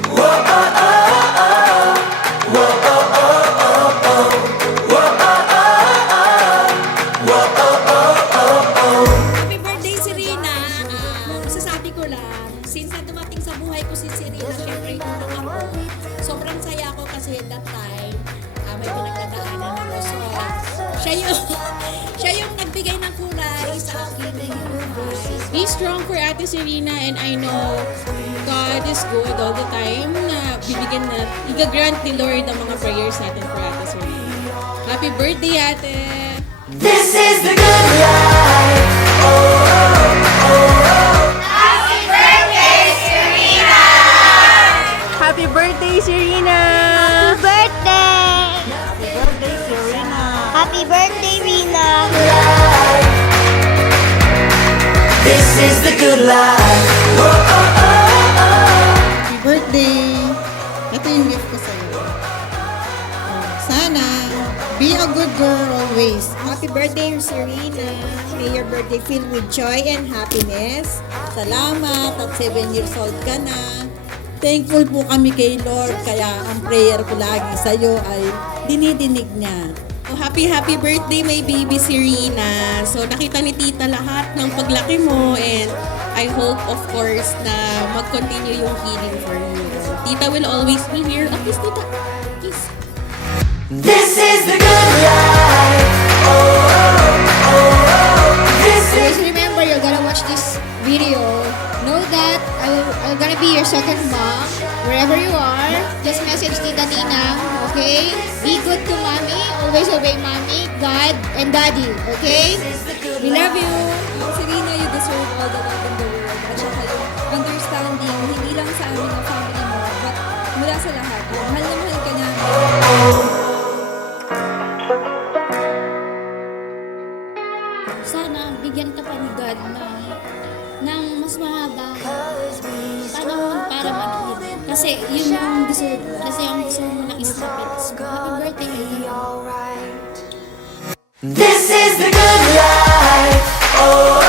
Happy birthday, Serena! Sasabi ko lang, since na dumating sa buhay ko si Serena, syempre tulong ako. Sobrang saya ako kasi that time, may pinagdadaanan ako. So, siya yung nagbigay ng kulay sa akin na Be strong for Ate Serena, and I know God is good all the time na bibigyan na, i-grant ni Lord ang mga prayers natin for Ate Serena. Happy birthday, Ate! This is the good life. Oh, oh, oh. Happy birthday, Serena! Happy birthday, Serena! Happy birthday, Rina! This is the good life. Oh, oh, oh, oh. Happy birthday! Ito yung gift ko sa'yo. Sana, be a good girl always. Happy birthday, Serena! May your birthday filled with joy and happiness. Salamat at 7 years old ka na. Thankful po kami kay Lord, kaya ang prayer ko lagi sa'yo ay dinidinig niya. Oh, happy birthday, my baby Serena. So, nakita ni Tita lahat ng paglaki mo, and I hope, of course, na mag-continue yung healing for you. Tita will always be here. At least, Tita, kiss. This is the good life. Oh, oh, oh. This is. Please remember, you're gonna watch this video. Know that I'm gonna be your second mom. Wherever you are, just message Tita Nina, okay? Be good to mommy. Always obey mommy, God, and daddy, okay? We love you. Serena, you deserve all the love in the world. At saka yung understanding, hindi lang sa amin ng family mo, but mula sa lahat. Mahal na mahal ka namin. Sana bigyan ka pa ni God ng mas mahaba panahon para mag-heal. Kasi yun yung deserve. Kasi ang gusto mo na is-stop it. So, happy birthday, Rina. This is the good life. Oh,